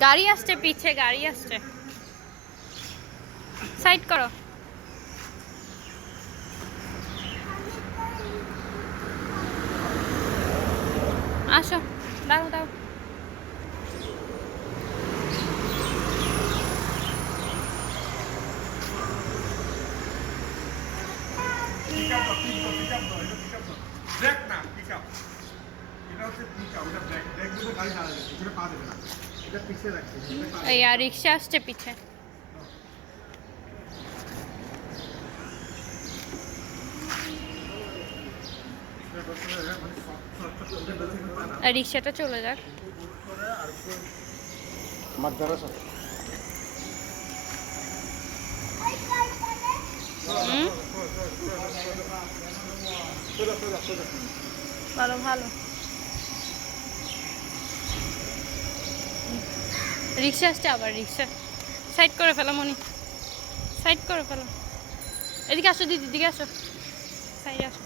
গাড়ি আসছে, পিছে গাড়ি আসছে, সাইড করো। আসো, দাও দাও। এই আর রিক্সা আসছে পিছে। আর রিক্সাটা চলে যাক। ভালো ভালো। রিক্সা আসছে আবার, রিক্সা সাইড করে ফেলো মনি, সাইড করে ফেলো। এদিকে আসো দিদি, দিকে আসো, সাইডে আসো।